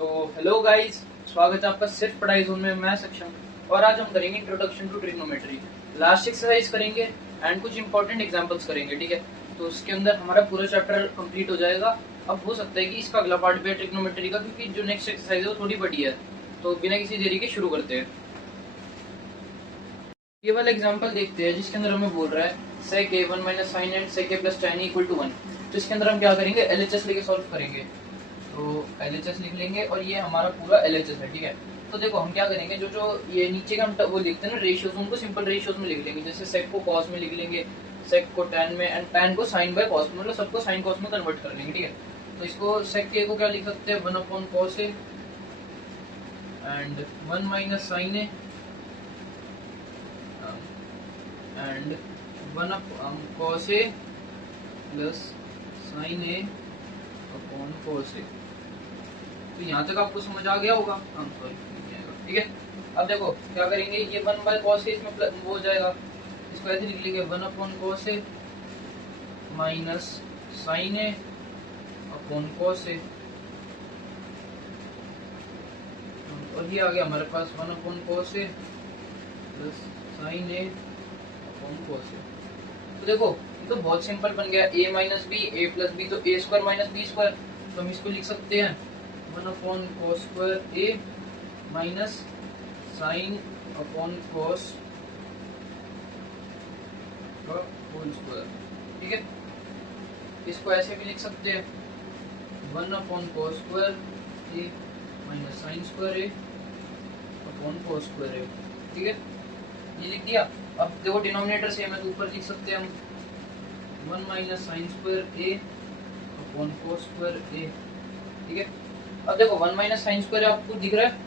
तो hello guys, स्वागत है आपका सिर्फ पढ़ाई जोन में। मैं सक्षम और आज हम करेंगे introduction to trigonometry. Last exercise करेंगे एंड कुछ इंपॉर्टेंट एग्जांपल्स करेंगे, ठीक है। तो उसके अंदर हमारा पूरा चैप्टर कंप्लीट हो जाएगा। अब हो सकता है कि इसका अगला पार्ट भी है ट्रिग्नोमेट्री का, क्योंकि जो नेक्स्ट एक्सरसाइज है वो थोड़ी बड़ी है। तो बिना किसी देरी के शुरू करते हैं। ये वाला एग्जांपल देखते हैं जिसके अंदर हमें बोल रहा है sec a1 minus sin and sec a plus tan equal to 1। तो इसके अंदर हम क्या करेंगे, LHS लेके सॉल्व करेंगे। तो LHS लिख लेंगे और ये हमारा पूरा LHS है, ठीक है। तो देखो हम क्या करेंगे, जो जो ये नीचे का हम वो लिखते हैं ना रेशियोज, उनको सिंपल रेशियोज में लिख लेंगे। जैसे sec को cos में लिख लेंगे, sec को tan में एंड tan को sin बाय cos में, मतलब सबको sin cos में कन्वर्ट कर लेंगे, ठीक है। तो इसको sec a को क्या लिख सकते हैं, 1 upon cos a and 1 minus sin a and 1 upon cos a plus sin a upon cos a। तो यहाँ तक आपको समझ आ गया होगा, ठीक है। अब देखो क्या करेंगे, ये 1 by cos a इसमें वो हो जाएगा, इसको ऐसे लिख लेंगे 1 upon cos a minus sin a upon cos a। और ये आ गया हमारे पास 1 upon cos a plus sin a। तो देखो ये तो बहुत सिंपल बन गया, a minus B A plus B, तो A square minus B square. तो हम इसको लिख सकते हैं 1 upon cos square a minus sine upon cos का होल स्क्वायर, ठीक है। इसको ऐसे भी लिख सकते हैं 1 upon cos square a minus sine square a upon cos square a, ठीक है। ये लिख दिया। अब देखो डिनोमिनेटर सेम है तो ऊपर लिख सकते हैं हम 1 minus sine square a upon cos square a, ठीक है। अब देखो 1 माइनस साइन स्क्वायर आपको दिख रहा है,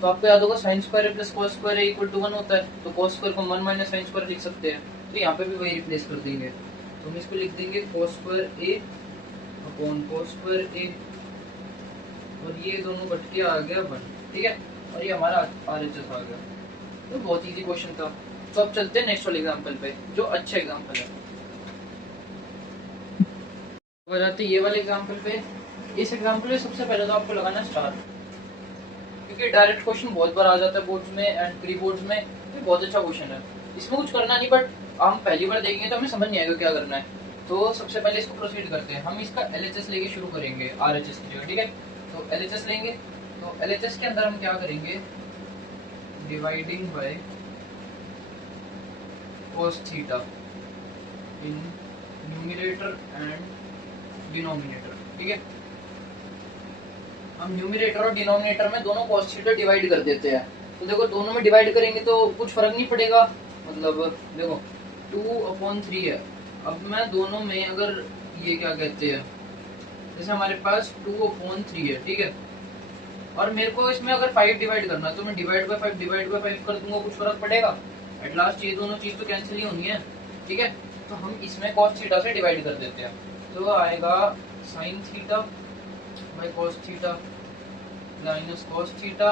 तो आपको याद होगा sine square plus cos square equal to 1 होता है। तो cos स्क्वायर को 1 माइनस साइन स्क्वायर लिख सकते हैं, तो यहाँ पे भी वही रिप्लेस कर देंगे। तो हम इसको लिख देंगे cos square a upon cos square a, और ये दोनों कट के आ गया 1, ठीक है। और ये हमारा RHS आ गया। तो बहुत इजी क्वेश्चन था। तो अब चलते हैं नेक्स्ट वाले एग्जांपल पे, जो अच्छा एग्जांपल है। हो जाते ये वाले एग्जांपल पे। इस एग्जांपल में सबसे पहले तो आपको लगाना स्टार, क्योंकि डायरेक्ट क्वेश्चन बहुत बार आ जाता है बोर्ड्स में एंड प्री बोर्ड्स में। तो बहुत अच्छा क्वेश्चन है, इसमें कुछ करना नहीं, बट हम पहली बार देखेंगे तो हमें समझ नहीं आएगा क्या करना है। तो सबसे पहले इसको प्रोसीड करते हैं। हम इसका LHS लेके शुरू करेंगे RHS की जगह, ठीक है। तो LHS लेंगे, तो LHS के अंदर हम क्या करेंगे, dividing by cos theta in numerator and denominator, ठीक है। हम न्यूमरेटर और डिनोमिनेटर में दोनों cos थीटा डिवाइड कर देते हैं। तो देखो दोनों में डिवाइड करेंगे तो कुछ फर्क नहीं पड़ेगा, मतलब देखो 2/3 है। अब मैं दोनों में अगर ये क्या कहते हैं, जैसे हमारे पास 2/3 है, ठीक है। और मेरे को इसमें अगर 5 डिवाइड करना है तो मैं डिवाइड बाय 5 कर दूंगा, कुछ फर्क पड़ेगा? एट लास्ट ये दोनों चीज तो कैंसिल ही होनी है, ठीक है। तो हम इसमें cos थीटा से डिवाइड कर देते हैं, तो आएगा sin theta by cos theta minus cos theta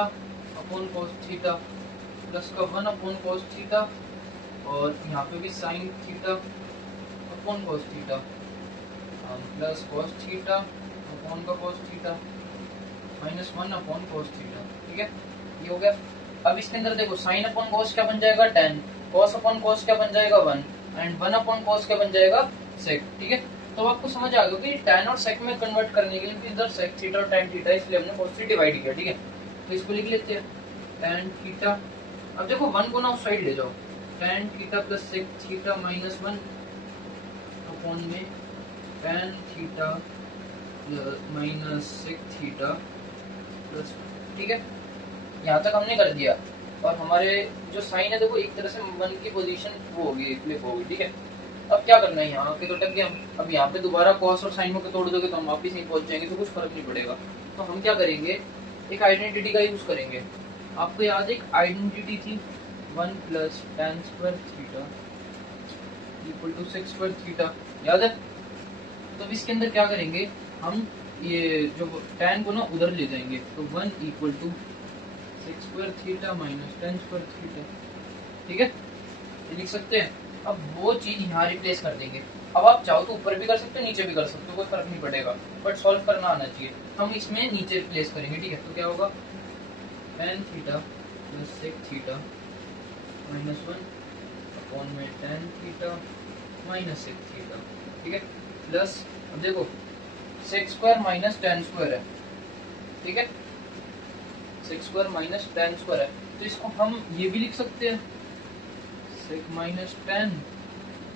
upon cos theta plus का 1 अपॉन cos थीटा, और यहाँ पे भी sin theta upon cos theta plus cos theta upon का cos theta minus 1 upon cos theta, ठीक है। ये हो गया। अब इसके अंदर देखो sin अपॉन cos क्या बन जाएगा 10, cos अपॉन cos क्या बन जाएगा 1 एंड 1 अपॉन cos क्या बन जाएगा sec, ठीक है। तो आपको समझ आ गया कि tan और sec में कन्वर्ट करने के लिए इधर sec थीटा और tan थीटा, इसलिए हमने cos से डिवाइड किया, ठीक है। तो इसको लिख लेते हैं tan थीटा। अब देखो 1 को ना उस साइड ले जाओ, tan theta plus sec theta minus 1 upon में tan theta minus sec theta plus, ठीक है। यहाँ तक हमने कर दिया। और हमारे जो साइन है देखो एक तरह से 1 की पोजीशन वो होगी, फ्लिप होगी, ठीक है। अब क्या करना है, यहाँ पे तो टक गया हम। अब यहाँ पे दोबारा cos और sin को तोड़ दोगे तो हम वापिस नहीं पहुंच जाएंगे, तो कुछ फर्क नहीं पड़ेगा। तो हम क्या करेंगे, एक आइडेंटिटी का यूज करेंगे। आपको याद एक आइडेंटिटी थी 1 plus tan square theta equal to sec square theta, याद है? तो इसके अंदर क्या करेंगे, हम ये जो tan को ना उधर ले जाएंगे, तो 1 equal to sec square theta minus tan square theta, ठीक है। ये लिख सकते हैं। अब वो चीज यहाँ रिप्लेस कर देंगे, अब आप चाहो तो ऊपर भी कर सकते हो, नीचे भी कर सकते हो, कोई फर्क नहीं पड़ेगा, बट सॉल्व करना आना चाहिए। हम इसमें नीचे रिप्लेस करेंगे, ठीक है। तो क्या होगा, tan theta plus sec theta minus 1 upon में tan theta minus sec theta, ठीक है। प्लस अब देखो sec square minus tan square है, ठीक है। sec square minus tan square है, तो इसको हम ये भी लिख सकते हैं sec minus tan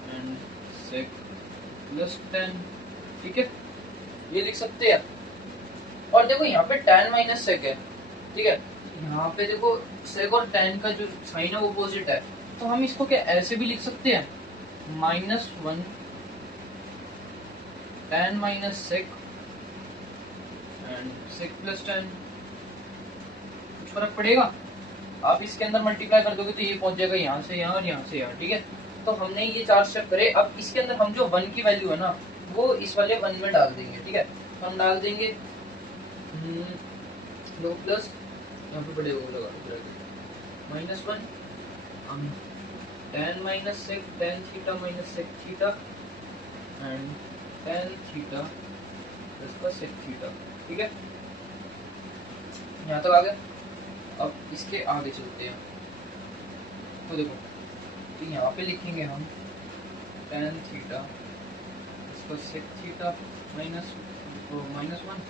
and sec plus tan, ठीक है, ये लिख सकते हैं। और देखो यहाँ पे tan माइनस sec है, ठीक है। यहाँ पे देखो sec और tan का जो साइन है वो अपोजिट है, तो हम इसको क्या ऐसे भी लिख सकते हैं -1 tan minus sec and sec plus tan। कुछ फर्क पड़ेगा? आप इसके अंदर मल्टीप्लाई कर दोगे तो ये पहुंच जाएगा यहाँ से यहाँ और यहाँ से यहाँ, ठीक है। तो हमने ये 4 स्टेप करे। अब इसके अंदर हम जो 1 की वैल्यू है ना वो इस वाले 1 में डाल देंगे, ठीक है। तो हम डाल देंगे 2 प्लस यहाँ पे बड़े होगा -1 हम tan minus sec tan theta minus sec theta and tan theta plus का sec थीटा, ठीक है। यहाँ तक आ गया। अब इसके आगे चलते हैं, तो देखो तो यहाँ पे लिखेंगे हम tan थीटा इसका sec थीटा माइनस 1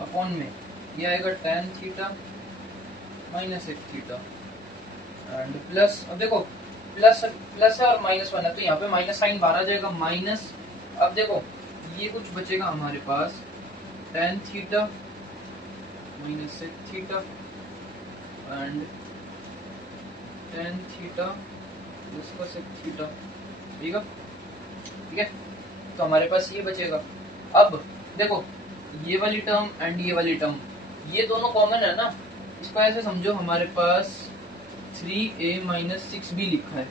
अपॉन में ये आएगा tan theta minus sec theta and plus, अब देखो प्लस प्लस है और -1 है तो यहाँ पे माइनस साइन बाहर आ जाएगा माइनस। अब देखो ये कुछ बचेगा हमारे पास tan theta minus sec theta and tan theta plus का sec थीटा, ठीक है, ठीक है। तो हमारे पास ये बचेगा। अब देखो ये वाली टर्म एंड ये वाली टर्म ये दोनों कॉमन है ना, इसको ऐसे समझो हमारे पास 3a माइनस 6b लिखा है,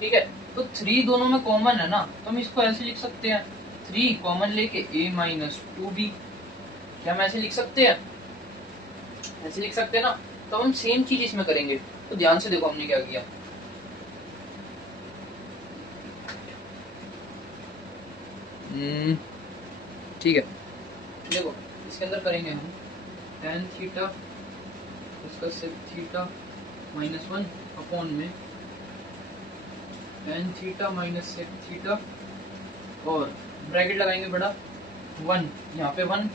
ठीक है। तो 3 दोनों में कॉमन है ना, तो हम इसको ऐसे लिख सकते हैं 3 कॉमन लेके a माइनस 2b। क्या हम ऐसे लिख सकते हैं? ऐसे लिख सकते हैं ना। तो हम सेम चीज इसमें करेंगे, तो ध्यान से देखो हमने क्या किया। ठीक है, देखो इसके अंदर करेंगे हम tan थीटा उसका sec थीटा माइनस 1 अपॉन में tan theta minus sec theta और ब्रैकेट लगाएंगे बड़ा 1, यहाँ पे 1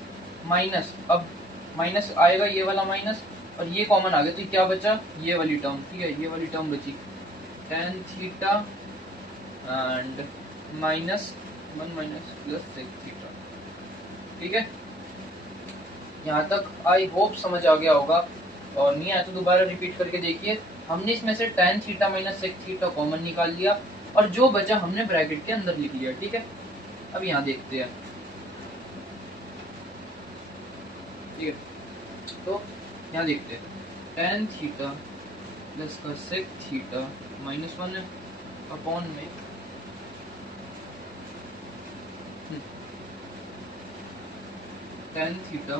माइनस, अब माइनस आएगा ये वाला माइनस और ये कॉमन आ गया तो क्या बचा, ये वाली टर्म, ठीक है, ये वाली टर्म बची tan theta and minus 1 minus plus sec theta, ठीक है। यहाँ तक आई होप समझ आ गया होगा, और नहीं आया तो दोबारा रिपीट करके देखिए। हमने इसमें से tan theta minus sec theta common निकाल लिया और जो बचा हमने ब्रैकेट के अंदर लिख लिया, ठीक है। अब यहाँ देखते हैं, ठीक है, तो यहाँ देखते हैं tan थीटा प्लस का sec थीटा माइनस 1 है अपॉन में tan theta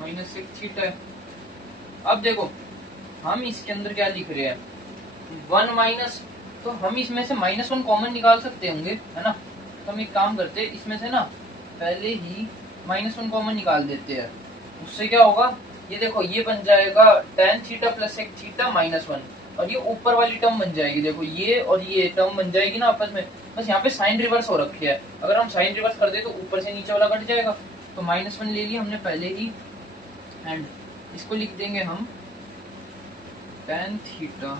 minus sec theta है। अब देखो हम इसके अंदर क्या लिख रहे हैं 1 माइनस, तो हम इसमें से -1 कॉमन निकाल सकते होंगे, है ना। तो हम एक काम करते हैं, इसमें से ना पहले ही -1 कॉमन निकाल देते हैं। उससे क्या होगा, ये देखो ये बन जाएगा tan theta plus sec theta -1 और ये ऊपर वाली टर्म बन जाएगी। देखो ये और ये टर्म बन जाएगी ना आपस में, बस यहाँ पे साइन रिवर्स हो रखी है। अगर हम साइन रिवर्स कर दे तो ऊपर से नीचे वाला कट जाएगा। तो -1 ले लिया हमने पहले ही एंड इसको लिख देंगे हम tan थीटा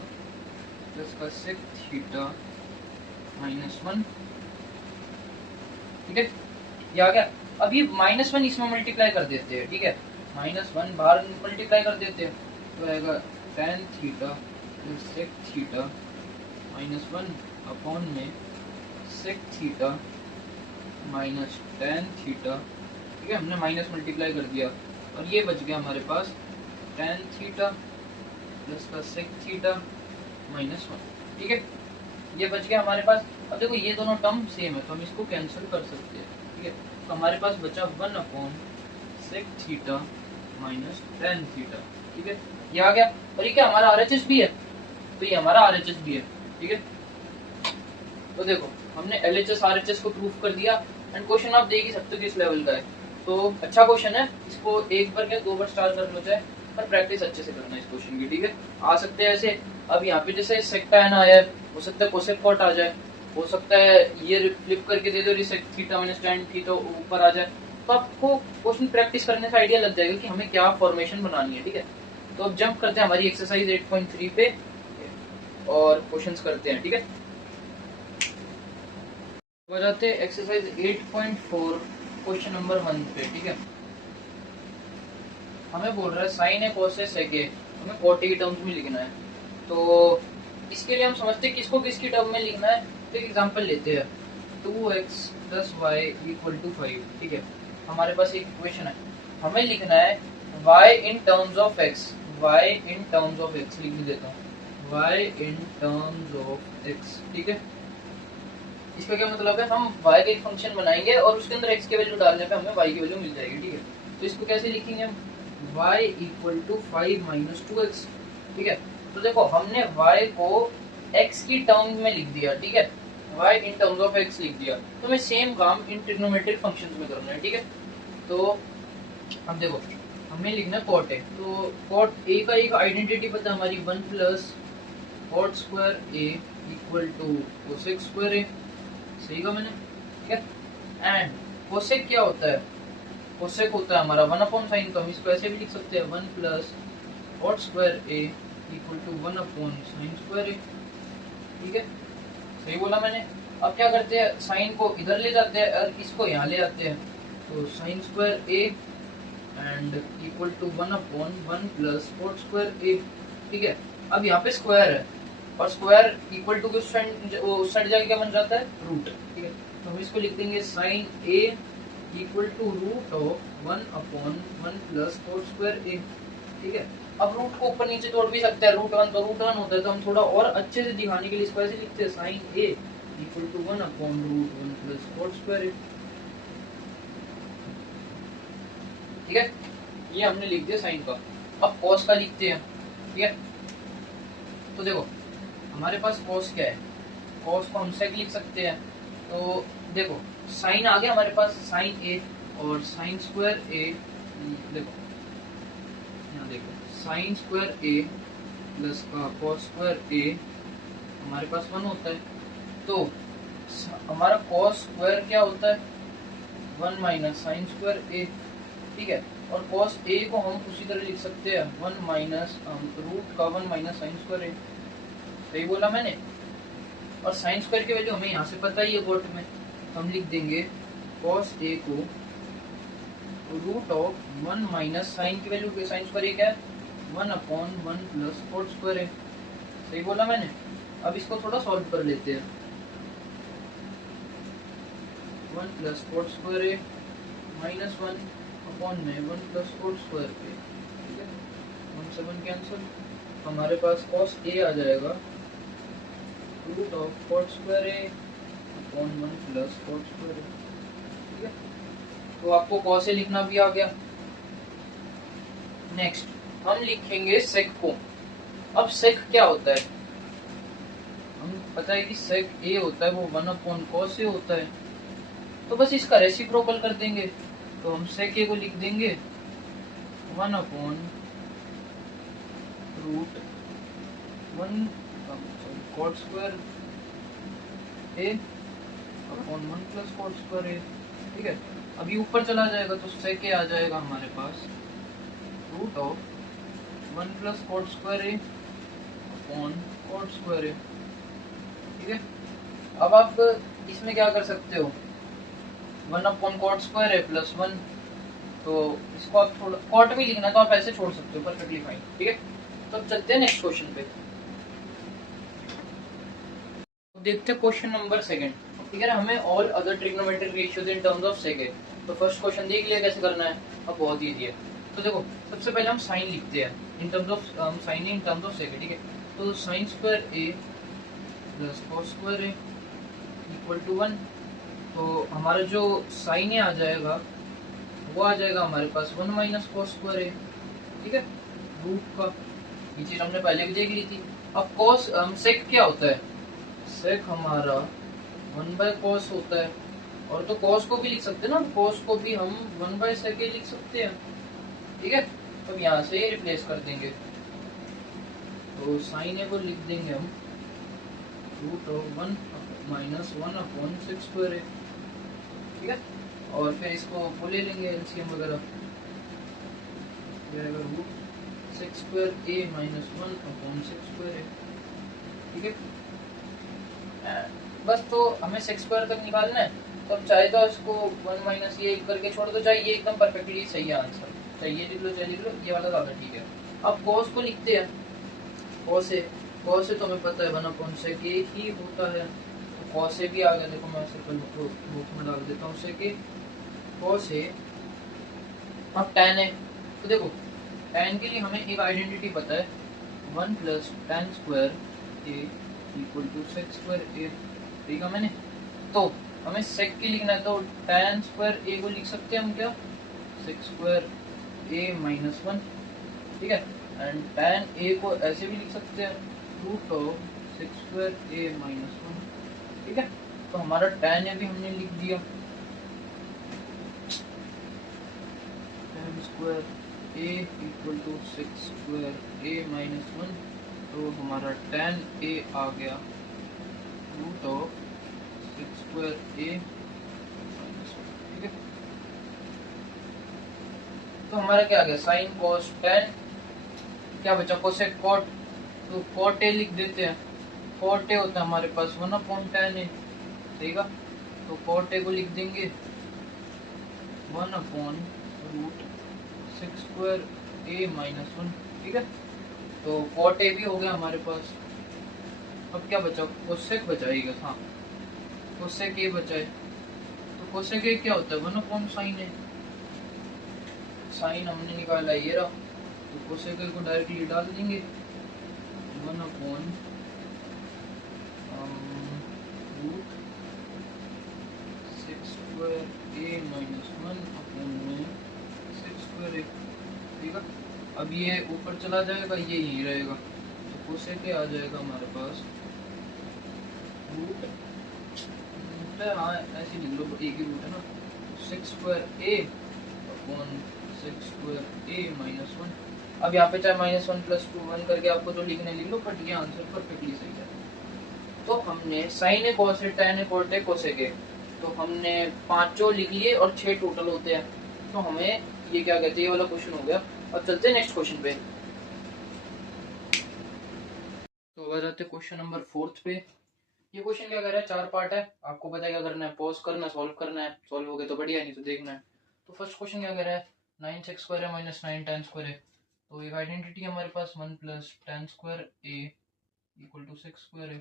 प्लस का sec थीटा -1, ठीक है, ये आ गया। अब ये -1 इसमें मल्टीप्लाई कर देते हैं, ठीक है, -1 बाहर मल्टीप्लाई कर देते हैं तो आएगा tan theta plus sec theta -1 upon में sec theta minus tan theta, ठीक है, हमने माइनस मल्टीप्लाई कर दिया और ये बच गया हमारे पास tan थीटा प्लस का sec थीटा -1, ठीक है, ये बच गया हमारे पास। अब देखो ये दोनों टर्म सेम है तो हम इसको कैंसिल कर सकते हैं, ठीक है। तो हमारे पास बचा 1 upon sec theta minus tan theta, ठीक है, ये आ गया। और ये क्या हमारा RHS भी है, तो ये हमारा RHS भी है, ठीक है। तो देखो हमने LHS RHS को प्रूफ कर दिया एंड क्वेश्चन आप देख ही सकते हो किस लेवल का है। तो अच्छा क्वेश्चन है, इसको एक बार क्या 2 बार स्टार कर लो चाहे, पर प्रैक्टिस अच्छे से करना है इस क्वेश्चन की, ठीक है। आ सकते हैं ऐसे, अब यहाँ पे जैसे सेक tan आया है, हो सकता है कोसेक कॉट आ जाए, हो सकता है ये फ्लिप करके दे दो रिसेक थीटा माइनस tan थीटा ऊपर आ जाए। तो आपको क्वेश्चन प्रैक्टिस करने से आइडिया लग जाएगा कि हमें क्या फॉर्मेशन बनानी है, ठीक है। तो अब जंप करते हैं हमारी एक्सरसाइज 8.3 पे और क्वेश्चंस करते हैं, ठीक है। हो जाते हैं एक्सरसाइज 8.4 क्वेश्चन नंबर 1 पे, ठीक है। हमें बोल रहा है साइन है cos है sec है, हमें cot की टर्म्स में लिखना है। तो इसके लिए हम समझते हैं किसको किसकी टर्म में लिखना है। तो एक एग्जांपल लेते हैं, 2x + y = 5, ठीक है। हमारे पास एक इक्वेशन है, हमें लिखना है y in terms of x, y in terms of x लिख देता हूँ, y in terms of x, ठीक है। इसका क्या मतलब है, हम y का एक फंक्शन बनाएंगे और उसके अंदर x की वैल्यू डालने पे हमें y की वैल्यू मिल जाएगी, ठीक है। तो इसको कैसे लिखेंगे हम, y = 5 - 2x, ठीक है। तो देखो हमने y को x की टर्म में लिख दिया, ठीक है, y in terms of x लिख दिया। तो हमें सेम काम इन ट्रिग्नोमेट्रिक फंक्शंस में करना है, ठीक है। तो अब देखो हमें लिखना है cot a, तो cot a का एक आइडेंटिटी पता है हमारी 1 + cot square a = cosec square a, सही कहा मैंने, ठीक है। एंड कोसेक क्या होता है, कोसेक होता है हमारा 1/sin, तो हम इसको ऐसे भी लिख सकते हैं 1 + cot square a = 1/sin square a, ठीक है, सही बोला मैंने। अब क्या करते हैं, साइन को इधर ले जाते हैं और इसको यहाँ ले आते हैं, तो sin square a and = 1/1 + cot square a, ठीक है। अब यहाँ पे स्क्वायर है और स्क्वायर इक्वल टू के उस साइड जाके क्या बन जाता है, रूट, ठीक है। तो हम इसको लिख देंगे sin a = √1/1 + cot square a, ठीक है। अब रूट को ऊपर नीचे तोड़ भी सकते हैं, √1 तो √1 होता है, तो हम थोड़ा और अच्छे से दिखाने के लिए इसको ऐसे लिखते हैं sin a = 1/√1 + cot square a, ठीक है। ये हमने लिख दिया साइन का। अब cos का लिखते हैं, ठीक है। तो देखो हमारे पास cos क्या है, cos को हम sec लिख सकते हैं। तो देखो साइन आ गया हमारे पास, sin a और sin स्क्वायर a, देखो यहाँ देखो sin square a plus cos square a हमारे पास 1 होता है। तो हमारा cos स्क्वायर क्या होता है, 1 - sin स्क्वायर a, ठीक है। और cos a को हम उसी तरह लिख सकते हैं 1 - √1 - sin स्क्वायर a, सही बोला मैंने। और sin स्क्वायर की वैल्यू हमें यहाँ से पता ही है कोट में, तो हम लिख देंगे cos a को √1 - sin की वैल्यू, sin स्क्वायर क्या है 1/1 + cot स्क्वायर a, सही बोला मैंने। अब इसको थोड़ा सॉल्व कर लेते हैं, 1 + cot square a -1/1 + cot square a, ठीक है। 1 से 1 कैंसिल, हमारे पास cos a आ जाएगा √cot square a/1 + cot square a, ठीक है। तो आपको cos a लिखना भी आ गया। नेक्स्ट हम लिखेंगे sec को। अब sec क्या होता है, हम पता है कि sec a होता है वो 1/cos a होता है, तो बस इसका रेसिप्रोकल कर देंगे। तो हम sec a को लिख देंगे 1/√1 cot square a/1 + cot square a, ठीक है। अभी ऊपर चला जाएगा तो sec a आ जाएगा हमारे पास √1 + cot square a/cot square a, ठीक है। अब आप इसमें क्या कर सकते हो, 1/cot स्क्वायर a + 1, तो इसको आप थोड़ा cot भी लिखना तो आप ऐसे छोड़ सकते हो, परफेक्टली फाइन, ठीक है। तो अब चलते हैं नेक्स्ट क्वेश्चन पे, देखते हैं क्वेश्चन नंबर 2, ठीक है। हमें all other trigonometric ratios in terms of sec है। तो फर्स्ट क्वेश्चन देख लिया कैसे करना है, अब बहुत इजी है। तो देखो सबसे पहले हम साइन लिखते हैं इन टर्म्स ऑफ, हम sine in terms of sec है, ठीक है। तो sin square a + cos square a = 1, तो हमारा जो साइन आ जाएगा वो आ जाएगा हमारे पास 1 - cos स्क्वायर a, ठीक है, रूट का। ये चीज हमने पहले भी देख ली थी। अब cos सेक क्या होता है, सेक हमारा वन बाय कॉस होता है, और तो कॉस को भी लिख सकते हैं ना, कॉस को भी हम वन बाय सेक लिख सकते हैं, ठीक है। तो यहाँ से ये रिप्लेस कर देंगे, तो साइन ए को लिख देंगे हम root of 1 minus 1 upon sec square A, ठीक है। और फिर इसको वो ले लेंगे एलसीएम वगैरह, root sec square A minus 1 upon sec square A, ठीक है। बस तो हमें सेक स्क्वायर तक निकालना है, तो अब चाहे तो इसको 1 माइनस ये करके छोड़ दो, चाहे ये एकदम परफेक्टली सही है आंसर, चाहे ये लिख लो चाहे लिख लो, ये वाला ज़्यादा ठीक है। अब कॉस को लिखते हैं, कॉस से तो हमें पता है 1 अपॉन सेक ए ही होता है, तो कॉस से भी आ गया, देखो मैं ऐसे बुक में डाल देता हूँ सेक ए, कॉस ए। अब टैन है, तो देखो टैन के लिए हमें एक आइडेंटिटी पता है, 1 plus tan square A equal to sec square A, ठीक है मैंने। तो हमें सेक की लिखना है, तो टैन स्क्वायर ए को लिख सकते हैं हम क्या, सेक स्क्वायर ए माइनस 1, ठीक है। एंड टैन ए को ऐसे भी लिख सकते हैं, root of sec square A minus 1, ठीक है। तो हमारा टैन ए भी हमने लिख दिया, tan square A equal to sec square A minus 1, तो हमारा टैन ए आ गया root of sec square A minus 1, ठीक है। तो हमारा क्या आ गया, साइन कॉस टैन, क्या बचा कोसेक कॉट, तो कॉट ए लिख देते हैं, कॉट ए होता है हमारे पास 1 अपॉन टैन ए, ठीक है। तो कॉट ए को लिख देंगे 1 upon root sec square A minus 1, ठीक है। तो कॉट ए भी हो गया हमारे पास। अब क्या बचा, कोसेक बचाएगा, हाँ कोसेक ए बचाए, तो कोसेक ए क्या होता है 1 अपॉन साइन ए, साइन हमने निकाला ये रहा, तो कोसेक ए को डायरेक्टली डाल देंगे 1 upon root sec square A minus 1 upon में सेक स्क्वायर ए, ठीक है। अब ये ऊपर चला जाएगा, ये यहीं रहेगा, तो कोसेक ए आ जाएगा हमारे पास रूट, हाँ ऐसे लिख लो, एक ही रूट है ना, सेक square A upon sec square A minus 1। अब यहाँ पे चाहे माइनस 1 प्लस 2 1 करके आपको जो लिखने लिख लो, बट ये आंसर परफेक्टली सही है। तो हमने sine A cos A tan A cot A cosec A, तो हमने पांचों लिख लिए और 6 टोटल होते हैं, तो हमें ये क्या कहते हैं, ये वाला क्वेश्चन हो गया। अब चलते हैं नेक्स्ट क्वेश्चन पे। तो आ जाते क्वेश्चन नंबर 4 पे। ये क्वेश्चन क्या कर रहा है, 4 पार्ट है, आपको पता है क्या करना है, पॉज करना है, सॉल्व करना है, सॉल्व हो गया तो बढ़िया, नहीं तो देखना है। तो फर्स्ट क्वेश्चन क्या कर रहा है, 9 सेक स्क्वायर है माइनस 9 टैन स्क्वायर है, तो एक आइडेंटिटी हमारे पास 1 plus tan square A equal to sec square है,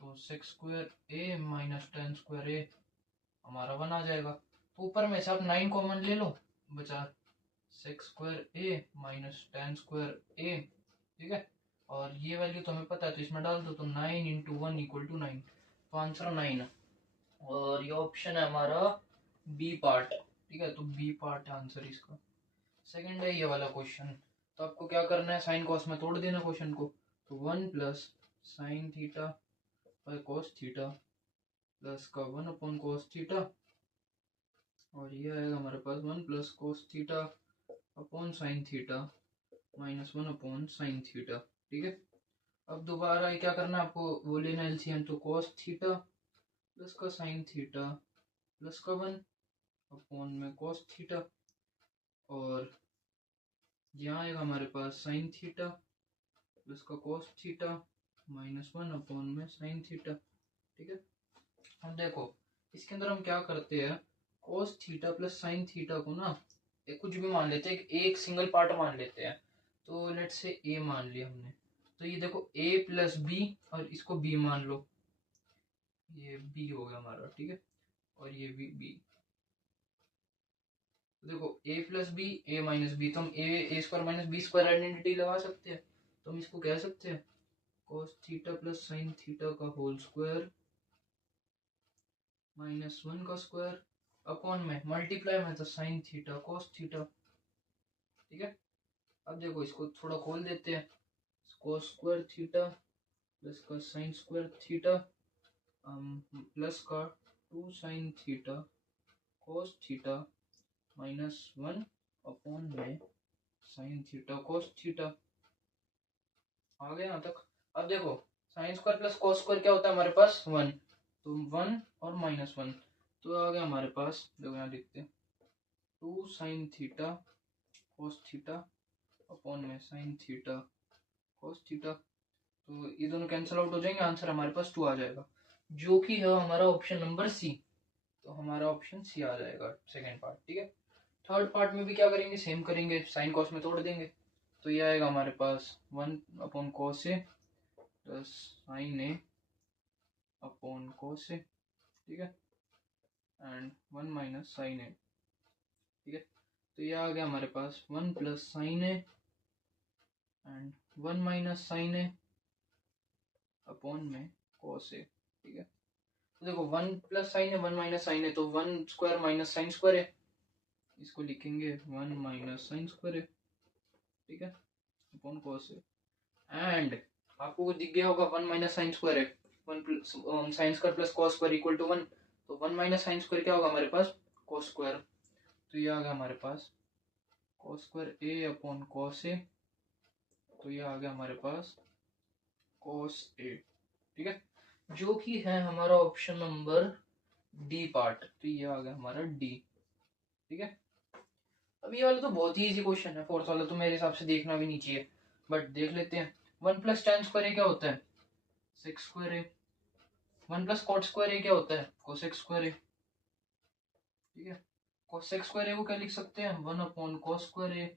तो sec square A minus tan square A हमारा 1 आ जाएगा। तो ऊपर में से आप 9 कॉमन ले लो, बचा सेक square A minus tan square A, ठीक है। और ये वैल्यू तो हमें पता है, तो इसमें डाल दो, तो 9 इंटू 1 इक्वल टू 9, तो आंसर 9। और ये ऑप्शन है हमारा बी पार्ट, ठीक है, तो बी पार्ट आंसर इसका। सेकंड है ये वाला क्वेश्चन, तो आपको क्या करना है, साइन कॉस में तोड़ देना क्वेश्चन को, तो 1 plus sine theta by cos theta plus का 1 अपॉन कॉस थीटा, और ये आएगा हमारे पास 1 plus cos theta upon sine theta minus 1 upon sine theta, ठीक है। अब दोबारा क्या करना है आपको, वो लेना एलसीएम, तो कॉस थीटा प्लस का साइन थीटा प्लस का 1 अपॉन में कॉस थीटा, और यहाँ आएगा हमारे पास साइन थीटा प्लस का कॉस थीटा माइनस 1 अपॉन में साइन थीटा, ठीक है। अब देखो इसके अंदर हम क्या करते हैं, cos theta plus sine theta को ना कुछ भी मान लेते हैं, एक सिंगल पार्ट मान लेते हैं, तो लेट्स से ए मान लिया हमने, तो ये देखो ए प्लस बी, और इसको बी मान लो, ये बी हो गया हमारा, ठीक है, और ये भी बी। तो देखो A plus B A minus B, तो हम A square minus B square identity लगा सकते हैं, तो हम इसको कह सकते हैं cos theta plus sine theta का होल स्क्वायर माइनस 1 का स्क्वायर अपॉन में मल्टीप्लाई में तो साइन थीटा cos थीटा, ठीक है। अब देखो इसको थोड़ा खोल देते हैं, cos स्क्वायर थीटा प्लस का साइन स्क्वायर थीटा प्लस का 2 sine theta cos theta -1 upon में साइन थीटा कोस थीटा। आ गया यहाँ तक। अब देखो sign square plus cos square क्या होता है हमारे पास 1, तो 1 और -1, तो आ गया हमारे पास, देखो यहाँ लिखते हैं 2 sine theta cos theta upon में साइन थीटा कोस थीटा। तो ये दोनों कैंसिल आउट हो जाएंगे, आंसर हमारे पास 2 आ जाएगा, जो कि है हमारा ऑप्शन नंबर सी। तो हमारा ऑप्शन सी आ जाएगा सेकेंड पार्ट। ठीक है, थर्ड पार्ट में भी क्या करेंगे, सेम करेंगे, साइन कॉस में तोड़ देंगे। तो ये आएगा हमारे पास 1 upon cos A plus sine A upon cos A. ठीक है, एंड 1 माइनस साइन ए। ठीक है, तो ये आ गया हमारे पास 1 plus sine A and 1 minus sine A upon में कॉस ए। ठीक है, तो देखो 1 प्लस साइन है 1 माइनस साइन है, तो 1 स्क्वायर माइनस साइन स्क्वायर है, इसको लिखेंगे 1 माइनस साइन स्क्वायर है। ठीक है, अपॉन कॉस है। एंड आपको दिख गया होगा 1 माइनस साइन स्क्वायर है, 1 plus sine square plus cos square equal to 1, तो 1 माइनस साइन स्क्वायर क्या होगा हमारे पास कॉस स्क्वायर। तो ये आ गया हमारे पास cos square A upon cos A, तो ये आ गया हमारे पास कॉस ए। ठीक है, जो कि है हमारा ऑप्शन नंबर डी पार्ट, तो ये आ गया हमारा डी। ठीक है, अब ये वाला तो बहुत ही इजी क्वेश्चन है, फोर्थ वाला तो मेरे हिसाब से देखना भी नहीं चाहिए, बट देख लेते हैं। 1 प्लस टेन स्क्वायर ए क्या होता है सेक्स स्क्वायर ए। 1 प्लस कॉट स्क्वायर ए क्या होता है कोसेक स्क्वायर ए। ठीक है, कोसेक स्क्वायर ए को क्या लिख सकते हैं 1 upon cos square A,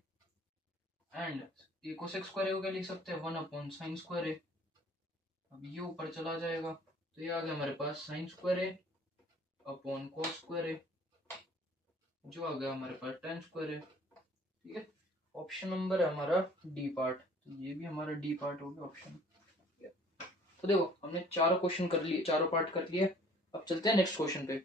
and ये कोसेक स्क्वायर ए को क्या लिख सकते हैं 1 अपॉन साइन स्क्वायर ए। अब ये ऊपर चला जाएगा, तो ये आ गया हमारे पास साइन स्क्वायर ए अपॉन कॉस स्क्वायर ए, जो आ गया हमारे पास टेन स्क्वायर है। ठीक है, ऑप्शन नंबर है हमारा डी पार्ट, तो ये भी हमारा डी पार्ट हो गया ऑप्शन। तो देखो हमने चारों क्वेश्चन कर लिए, चारों पार्ट कर लिए। अब चलते हैं नेक्स्ट क्वेश्चन पे।